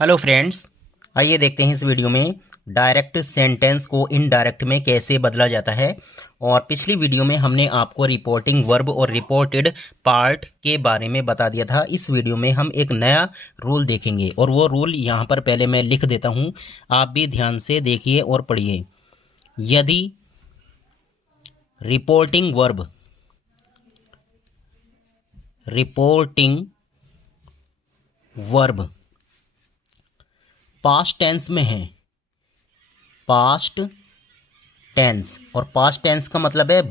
Hello friends, आइए देखते हैं इस वीडियो में डायरेक्ट सेंटेंस को इनडायरेक्ट में कैसे बदला जाता है। और पिछली वीडियो में हमने आपको रिपोर्टिंग वर्ब और रिपोर्टेड पार्ट के बारे में बता दिया था। इस वीडियो में हम एक नया रूल देखेंगे और वो रूल यहाँ पर पहले मैं लिख देता हूँ, आप भी ध्यान से देखिए और पढ़िए। यदि रिपोर्टिंग वर्ब पास्ट टेंस में है, पास्ट टेंस, और पास्ट टेंस का मतलब है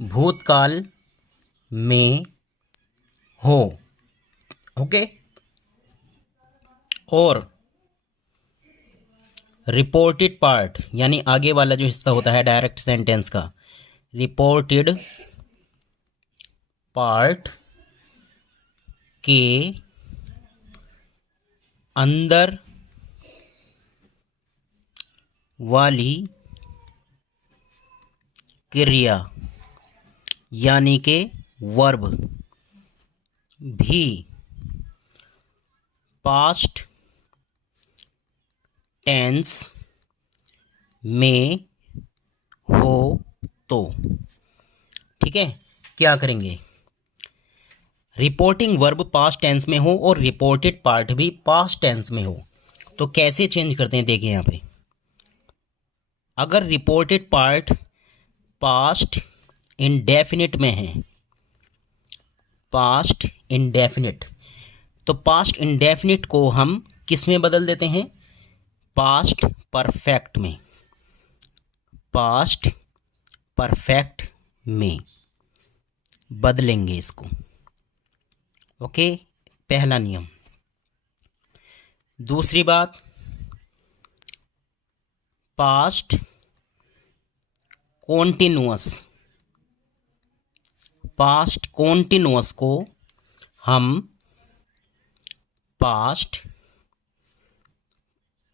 भूतकाल में हो, ओके। और रिपोर्टेड पार्ट यानी आगे वाला जो हिस्सा होता है डायरेक्ट सेंटेंस का, रिपोर्टेड पार्ट के अंदर वाली क्रिया यानी के वर्ब भी पास्ट टेंस में हो तो, ठीक है। क्या करेंगे, रिपोर्टिंग वर्ब पास्ट टेंस में हो और रिपोर्टेड पार्ट भी पास्ट टेंस में हो तो कैसे चेंज करते हैं, देखिए यहाँ पे। अगर रिपोर्टेड पार्ट पास्ट इंडेफिनिट में है, पास्ट इंडेफिनिट, तो पास्ट इंडेफिनिट को हम किस में बदल देते हैं, पास्ट परफेक्ट में, पास्ट परफेक्ट में बदलेंगे इसको, ओके। पहला नियम। दूसरी बात, पास्ट कॉन्टिन्यूअस को हम पास्ट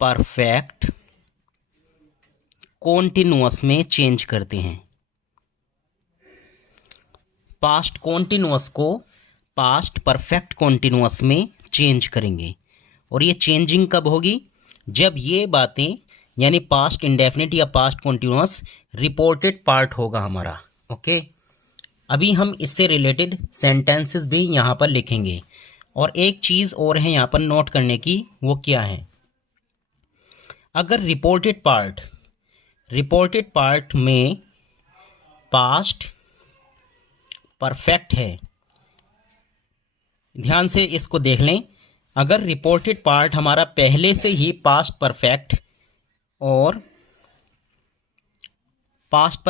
परफेक्ट कॉन्टिन्यूअस में चेंज करते हैं। पास्ट कॉन्टिन्यूअस को पास्ट परफेक्ट कॉन्टिन्यूअस में चेंज करेंगे। और ये चेंजिंग कब होगी, जब ये बातें यानी पास्ट इंडेफिनिट या पास्ट कॉन्टिन्यूअस रिपोर्टेड पार्ट होगा हमारा, ओके। अभी हम इससे रिलेटेड सेंटेंसेस भी यहाँ पर लिखेंगे। और एक चीज़ और है यहाँ पर नोट करने की, वो क्या है, अगर रिपोर्टेड पार्ट में पास्ट परफेक्ट है, ध्यान से इसको देख लें। अगर रिपोर्टेड पार्ट हमारा पहले से ही पास्ट परफेक्ट और पास्ट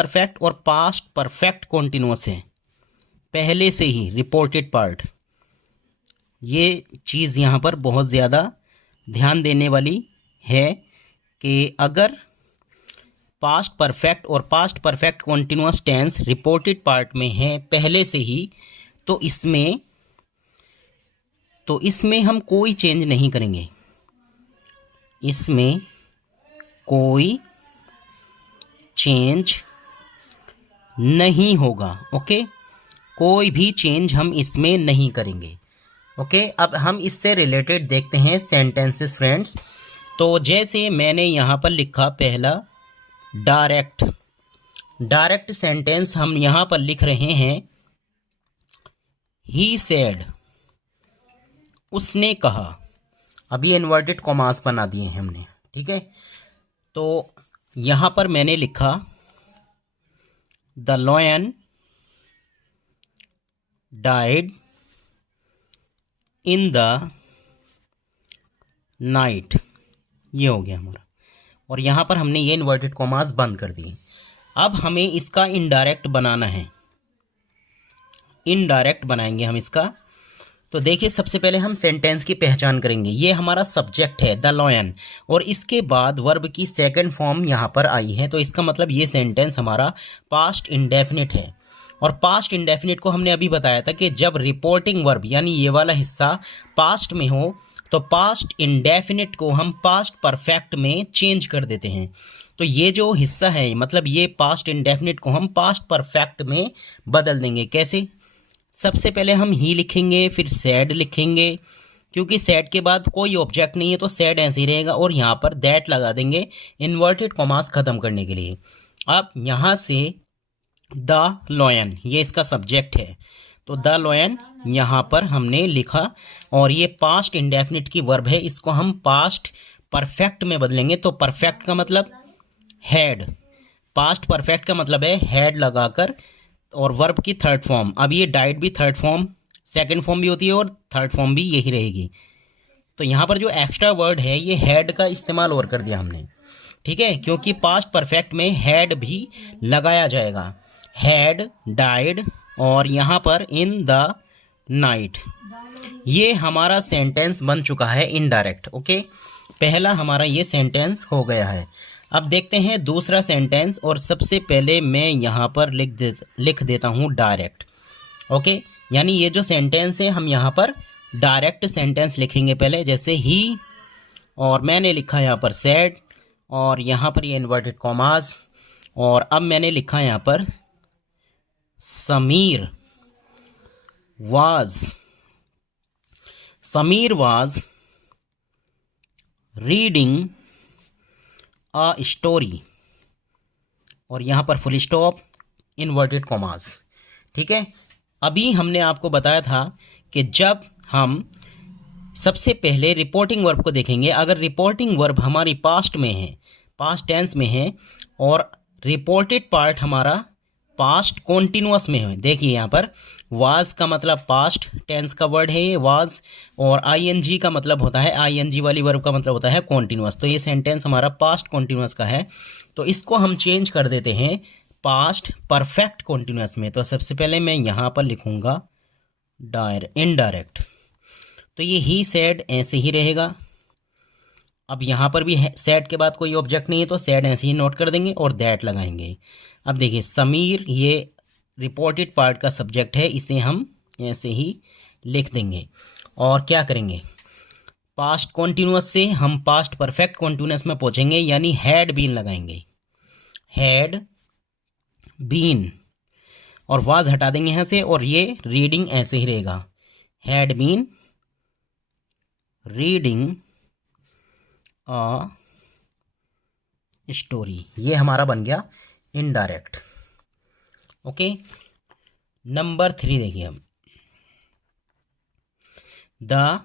परफेक्ट कॉन्टिन्यूअस है, पहले से ही रिपोर्टेड पार्ट, ये चीज़ यहाँ पर बहुत ज़्यादा ध्यान देने वाली है कि अगर पास्ट परफेक्ट और past perfect continuous tense reported part में है पहले से ही, तो इसमें हम कोई चेंज नहीं करेंगे, इसमें कोई चेंज नहीं होगा, ओके। कोई भी चेंज हम इसमें नहीं करेंगे, ओके। अब हम इससे रिलेटेड देखते हैं सेंटेंसेस फ्रेंड्स। तो जैसे मैंने यहाँ पर लिखा पहला डायरेक्ट सेंटेंस हम यहाँ पर लिख रहे हैं, ही सेड, उसने कहा। अभी इन्वर्टेड कॉमास बना दिए हैं हमने, ठीक है। तो यहाँ पर मैंने लिखा the lion died in the night, ये हो गया हमारा। और यहाँ पर हमने ये इन्वर्टेड कॉमास बंद कर दिए। अब हमें इसका इनडायरेक्ट बनाना है, इनडायरेक्ट बनाएंगे हम इसका। तो देखिए, सबसे पहले हम सेंटेंस की पहचान करेंगे। ये हमारा सब्जेक्ट है द लॉयन, और इसके बाद वर्ब की सेकंड फॉर्म यहाँ पर आई है, तो इसका मतलब ये सेंटेंस हमारा पास्ट इंडेफिनिट है। और पास्ट इंडेफिनिट को हमने अभी बताया था कि जब रिपोर्टिंग वर्ब यानी ये वाला हिस्सा पास्ट में हो तो पास्ट इंडेफिनिट को हम पास्ट परफेक्ट में चेंज कर देते हैं। तो ये जो हिस्सा है, मतलब ये पास्ट इंडेफिनिट को हम पास्ट परफेक्ट में बदल देंगे। कैसे, सबसे पहले हम ही लिखेंगे, फिर सैड लिखेंगे, क्योंकि सेड के बाद कोई ऑब्जेक्ट नहीं है तो सेड ऐसे ही रहेगा, और यहाँ पर दैट लगा देंगे इन्वर्टेड कॉमास ख़त्म करने के लिए। अब यहाँ से द लॉयन, ये इसका सब्जेक्ट है, तो द लॉयन यहाँ पर हमने लिखा, और ये पास्ट इंडेफिनिट की वर्ब है, इसको हम पास्ट परफेक्ट में बदलेंगे। तो परफेक्ट का मतलब हैड, पास्ट परफेक्ट का मतलब है हैड लगाकर, और वर्ब की थर्ड फॉर्म। अब ये डाइड भी थर्ड फॉर्म, सेकंड फॉर्म भी होती है, और थर्ड फॉर्म भी यही रहेगी। तो यहाँ पर जो एक्स्ट्रा वर्ड है ये हैड का इस्तेमाल और कर दिया हमने, ठीक है, क्योंकि पास्ट परफेक्ट में हैड भी लगाया जाएगा। हैड, डाइड, और यहाँ पर इन द नाइट। ये हमारा सेंटेंस बन चुका है इनडायरेक्ट। ओके, पहला हमारा ये सेंटेंस हो गया है। अब देखते हैं दूसरा सेंटेंस, और सबसे पहले मैं यहाँ पर लिख देता हूँ डायरेक्ट। ओके, यानी ये जो सेंटेंस है हम यहाँ पर डायरेक्ट सेंटेंस लिखेंगे पहले, जैसे ही, और मैंने लिखा यहाँ पर सेड, और यहाँ पर ये इन्वर्टेड कॉमास, और अब मैंने लिखा यहाँ पर Sameer was reading a story, और यहाँ पर फुल स्टॉप, इन्वर्टेड कॉमास। ठीक है, अभी हमने आपको बताया था कि जब हम सबसे पहले रिपोर्टिंग वर्ब को देखेंगे, अगर रिपोर्टिंग वर्ब हमारी पास्ट में है, पास्ट टेंस में है, और रिपोर्टेड पार्ट हमारा पास्ट कॉन्टिन्यूअस में है। देखिए यहाँ पर वाज का मतलब पास्ट टेंस का वर्ड है ये वाज, और आईएनजी का मतलब होता है, आईएनजी वाली वर्ब का मतलब होता है कॉन्टिन्यूअस। तो ये सेंटेंस हमारा पास्ट कॉन्टिन्यूअस का है, तो इसको हम चेंज कर देते हैं पास्ट परफेक्ट कॉन्टिन्यूअस में। तो सबसे पहले मैं यहाँ पर लिखूँगा इनडायरेक्ट, तो ये ही सेड ऐसे ही रहेगा। अब यहाँ पर भी सेड के बाद कोई ऑब्जेक्ट नहीं है तो सेड ऐसे ही नोट कर देंगे और दैट लगाएंगे। अब देखिए समीर, ये रिपोर्टेड पार्ट का सब्जेक्ट है, इसे हम ऐसे ही लिख देंगे, और क्या करेंगे, पास्ट कॉन्टिन्यूअस से हम पास्ट परफेक्ट कॉन्टिन्यूअस में पहुँचेंगे, यानी हैड बीन लगाएंगे, हैड बीन, और वाज हटा देंगे यहाँ से, और ये रीडिंग ऐसे ही रहेगा, had been reading a story. ये हमारा बन गया इनडायरेक्ट। ओके, नंबर 3 देखिए हम, the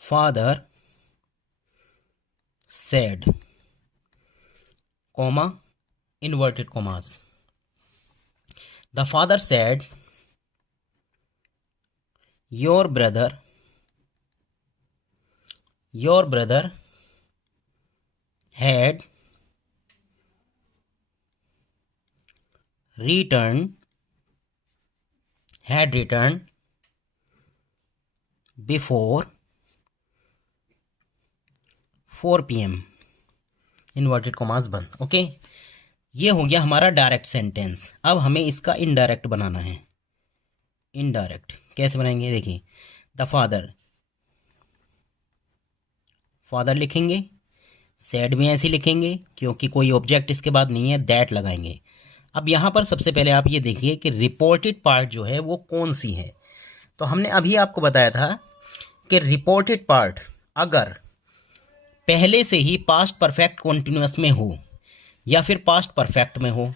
father said, comma, inverted commas. The father said your brother had returned before 4 PM, inverted commas बंद। ओके, ये हो गया हमारा डायरेक्ट सेंटेंस। अब हमें इसका इनडायरेक्ट बनाना है। इनडायरेक्ट कैसे बनाएंगे, देखिए द फादर लिखेंगे, सेड में ऐसे लिखेंगे क्योंकि कोई ऑब्जेक्ट इसके बाद नहीं है, दैट लगाएंगे। अब यहाँ पर सबसे पहले आप ये देखिए कि रिपोर्टेड पार्ट जो है वो कौन सी है। तो हमने अभी आपको बताया था कि रिपोर्टेड पार्ट अगर पहले से ही पास्ट परफेक्ट कॉन्टिन्यूअस में हो या फिर पास्ट परफेक्ट में हो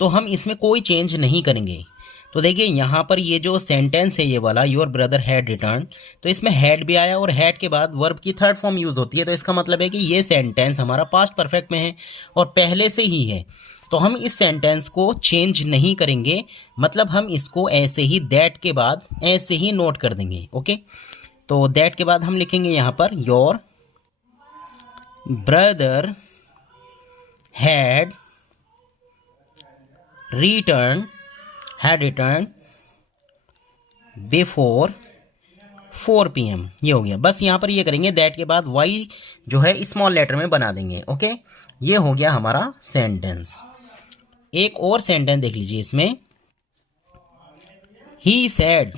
तो हम इसमें कोई चेंज नहीं करेंगे। तो देखिए यहाँ पर ये जो सेंटेंस है ये वाला, योर ब्रदर हैड रिटर्न, तो इसमें हैड भी आया और हैड के बाद वर्ब की थर्ड फॉर्म यूज़ होती है, तो इसका मतलब है कि ये सेंटेंस हमारा पास्ट परफेक्ट में है और पहले से ही है, तो हम इस सेंटेंस को चेंज नहीं करेंगे, मतलब हम इसको ऐसे ही दैट के बाद ऐसे ही नोट कर देंगे। ओके, तो दैट के बाद हम लिखेंगे यहाँ per your brother had return before 4 PM। ये हो गया, बस यहाँ पर ये करेंगे, दैट के बाद वाई जो है स्मॉल लेटर में बना देंगे। ओके, ये हो गया हमारा सेंटेंस। एक और सेंटेंस देख लीजिए इसमें, he said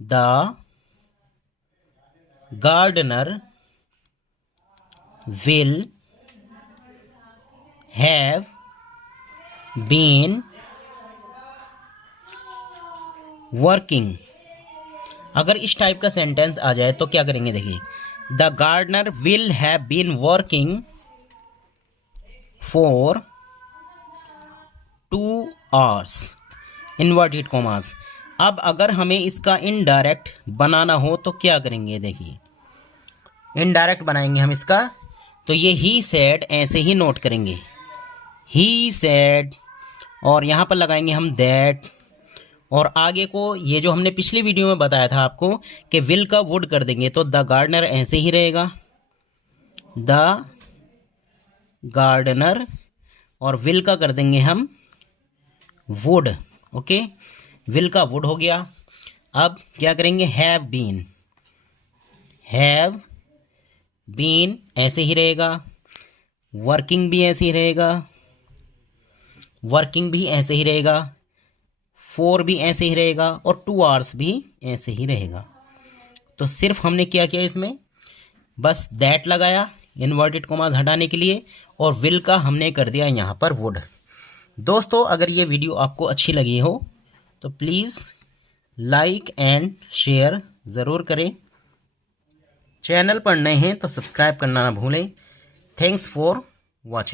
the gardener will have been working. अगर इस टाइप का सेंटेंस आ जाए तो क्या करेंगे, देखिए, the gardener will have been working for 2 hours, inverted commas. अब अगर हमें इसका इनडायरेक्ट बनाना हो तो क्या करेंगे, देखिए, इनडायरेक्ट बनाएंगे हम इसका, तो ये ही सेड ऐसे ही नोट करेंगे, ही सेड, और यहाँ पर लगाएंगे हम दैट, और आगे को ये जो हमने पिछली वीडियो में बताया था आपको कि विल का वुड कर देंगे, तो द गार्डनर ऐसे ही रहेगा, द गार्डनर, और विल का कर देंगे हम वुड। ओके, विल का वुड हो गया। अब क्या करेंगे, हैव बीन ऐसे ही रहेगा, वर्किंग भी ऐसे ही रहेगा, वर्किंग भी ऐसे ही रहेगा, फोर भी ऐसे ही रहेगा, और 2 hours भी ऐसे ही रहेगा। तो सिर्फ हमने क्या किया इसमें, बस दैट लगाया इन्वर्टेड कॉमास हटाने के लिए, और विल का हमने कर दिया यहाँ पर वुड। दोस्तों, अगर ये वीडियो आपको अच्छी लगी हो तो प्लीज़ लाइक एंड शेयर ज़रूर करें। चैनल पर नए हैं तो सब्सक्राइब करना ना भूलें। Thanks for watching.